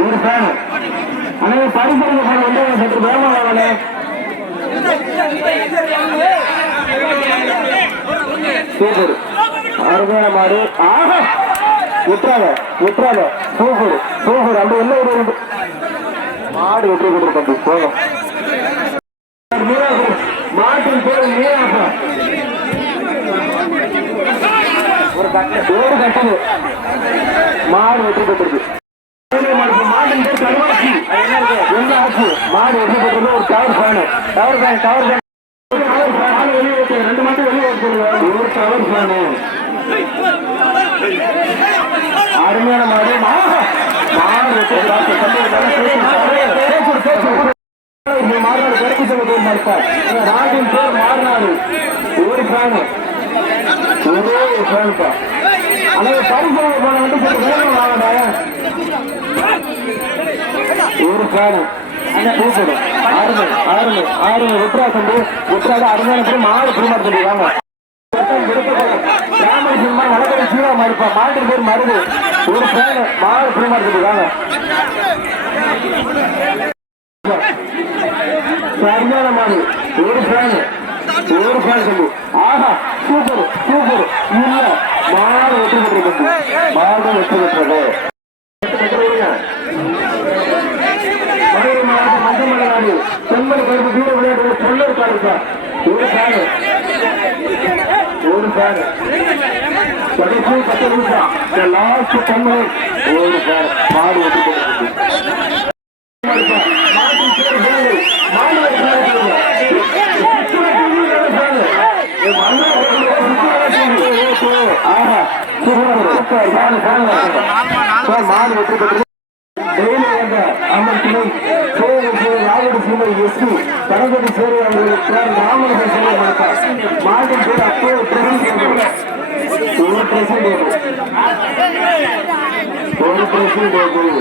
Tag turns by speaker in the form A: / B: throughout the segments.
A: ஒரு ஃபேன் அண்ணே பரிசு பண்ண வந்து சற்று வேகமா வாங்கண்ணே சூப்பர். அருமையான மாடு. ஆஹா! விட்டுறாங்க விட்டுறாங்க சூப்பர். சூப்பர். அந்த என்ன ஒரு மாடு வெற்றி கொடுத்து போகும் மாட்டின் பேர் மீனாசா ஒரு கட்டு ஒரு கட்டது மாடு வெற்றி பெற்றது. மாடு வெற்றி பெற்றது ஒரு tower fan tower fan tower fan ரெண்டு மாட்டம் வெளியே ஒரு டவர் ஃபேனு அருமையான மாடு. மாடு மாட்டார் நாட்டின் பேர் ஒரு ஃபேனு ஒரே ஒரு ஃபேனுப்பா பரிசோதனை கொஞ்சம் வாங்கடா. ஒரு ஃபேனு கூப்பிடும் ஆறுமை ஆறுமை ஆறுமை விட்ரா தம்பி அருமையான பேர் மாடு புரிமாறு தம்பி வாங்க. மாட்டு பேர் மருது. ஒரு ஃபேனு மாடு புரிமாறு தம்பி வாங்க. சரியான மாடு. ஒரு ஃபேன் ஒரு ஃபேன் சொல்லு ஆஹா சூப்பர் சூப்பர். இல்ல. மாடு வெற்றி பெற்றது மதுரை மாவட்டம் மஞ்சமலை நாடு கருப்பு வீர விளையாட்டு ஒரு ஃபேன் ஒரு ஃபேன் கடைசி பத்து நிமிஷம். லாஸ்ட் பொங்கல் ஒரு சார். மாடு வெற்றி பெற்றது மாட்டின் பேர் வேலு. மாடு வெற்றி பெற்றது. ஆஹா, சூப்பர், சூப்பர். மாடு, மாடு. சார், மாடு வெற்றி பெற்றது. டெய்லி வந்த அம்மன் துணை சோழன் சிலை ராகுடி சிலை எஸ்பி தளபதி சேரி அவர்களுக்கு ராமன் சிலை கொடுத்தார் மாட்டின் பேர் அப்போ பிரசிடென்ட் ஒரு பிரசிடென்ட் ஒரு பிரசிடென்ட்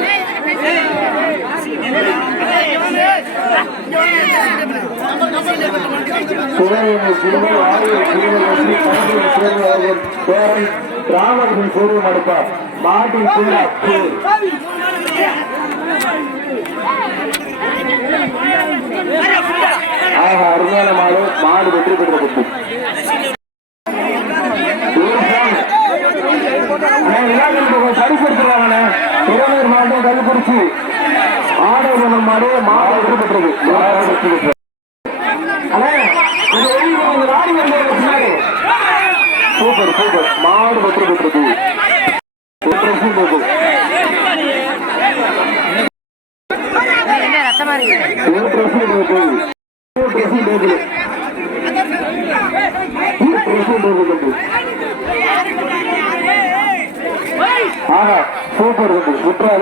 A: சிவனையை சிறுவர் ஆயுள் சிறுவர் வெற்றி கணக்கில் சிறுவர் அவர்கள் பேரன் ராமகிருஷ்ண சூரியன் அடுப்பார் மாட்டின் ஆக அருமையான மாடு மாடு வெற்றி பெற்ற குட்டி. சரிப்படுத்துறாங்கண்ணே. திருநெல்வேலி மாவட்டம் கல்குறிச்சி ஆடவர் மாடு மாடு வெற்றி பெற்றது மாடு வெற்றி பெற்றது அண்ணே, இது வெளியே கொஞ்சம் ராணி வந்தது பின்னாடி. சூப்பர் சூப்பர் மாடு வெற்றி பெற்றது வெற்றி சூப்பர்
B: என்ன ரத்தமா இருக்கு
A: ஒரு ட்ரெஸ்ஸிங் டேபிள் ஒரு ட்ரெஸ்ஸிங் டேபிள் ஒரு ட்ரெஸ்ஸிங் டேபிள் ஆஹா சூப்பர் இருக்கு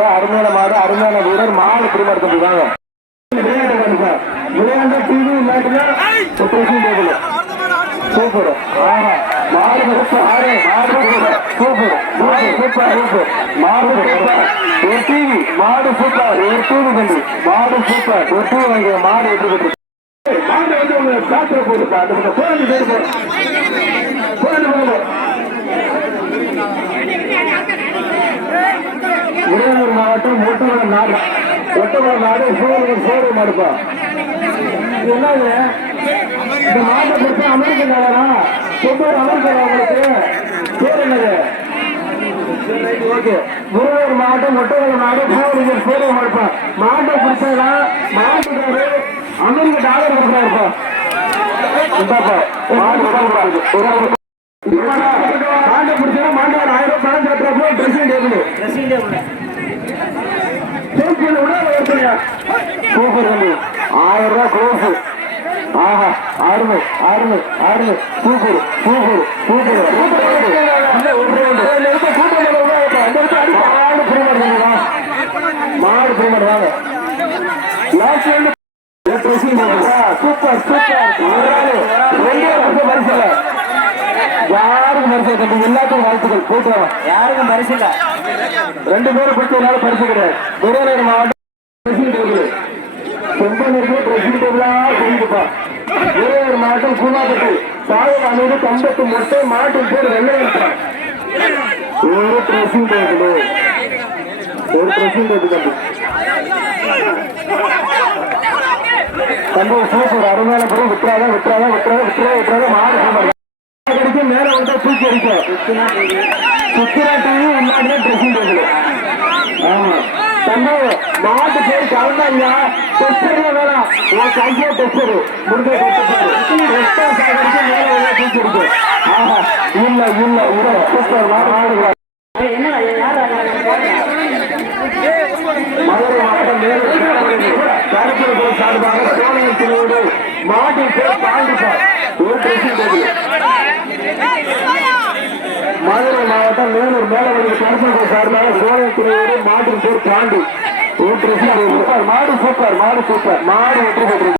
A: அருமையான மாடு அருமையான வீரர் மாடு பிரிமாடு வாங்க. விளையாண்ட டிவி இல்லாட்டினா சூப்பர் ஆஹா மாடு சூப்பர் ஒரு டிவி தம்பி மாடு சூப்பர் ஒரு டிவி வாங்கி மாடு எப்படி மாடு வந்து உங்க காத்துல போட்டுப்பா அந்த பக்கம் மாவட்டம் ஒட்டகுளம் நாடு ஒட்டகுளம் நாடு சூரியன் சோறு மாடுப்பா என்ன இந்த மாட்டை பொறுத்து அமெரிக்க நாடா சொந்தூர் அமெரிக்கா உங்களுக்கு பேர் என்னது ஓகே மாவட்டம் நாடு மாட்டை மாட்டுக்காரு அமெரிக்க டாலர் மாட்டை அருமை அருமை சூப்பர் சூப்பர் சூப்பர் மாடு பிரிமர் வாங்க. சூப்பர் சூப்பர் பரிசு யாருக்கும் பரிசு தம்பி. எல்லாத்துக்கும் வாழ்த்துக்கள். போயிட்டு வாங்க. யாருக்கும் பரிசு இல்லை? ரெண்டு பேரும் கொடுத்ததுனால பரிசு கிடையாது. விருதுநகர் மாவட்டம் ட்ரெஸ்ஸிங் டேபிள் செம்பனூருக்கு ட்ரெஸ்ஸிங் டேபிளா போயிட்டுப்பா விருதுநகர் மாவட்டம் கூனாப்பட்டி சாயல் அமைது கம்பத்து முட்டை மாட்டின் பேர் வெள்ளையன் ஒரு ட்ரெஸ்ஸிங் டேபிள் ட்ரெஸ்ஸிங் டேபிள் தம்பி. தம்பி சூப்பர் அருமையான பொருள் விட்டுறாத விட்டுறாத விட்டுறாத விட்டுறாத விட்டுறாத மாடு சூப்பர் அடிக்கும் மேல விட்டா தூக்கி அடிக்க சுத்திரா டைம் முன்னாடியே ட்ரெஸ்ஸிங் டேபிள் ஆமா நாட்டு மாட்டு பேர் கலந்தாங்க டெஸ்டர்ல வேணாம். உன் கையே டெஸ்டர் முடிஞ்ச டெஸ்டர் ஆஹா இல்ல இல்ல இல்ல. மாடு மதுரை மாவட்டம் மேலூர் கருப்பூர் சார்பாக சோழத்தினோடு மாட்டின் பேர் பாண்டிப்பார் ஒரு ட்ரெஸ்ஸிங் மதுரை மாவட்டம் மேலூர் மேலவழி கருப்பூர் சார்பாக சோழத்தினோடு மாட்டின் பேர் பாண்டி. மாடு சூப்பர் மாடு சூப்பர். மாடு வெற்றி பெற்றது.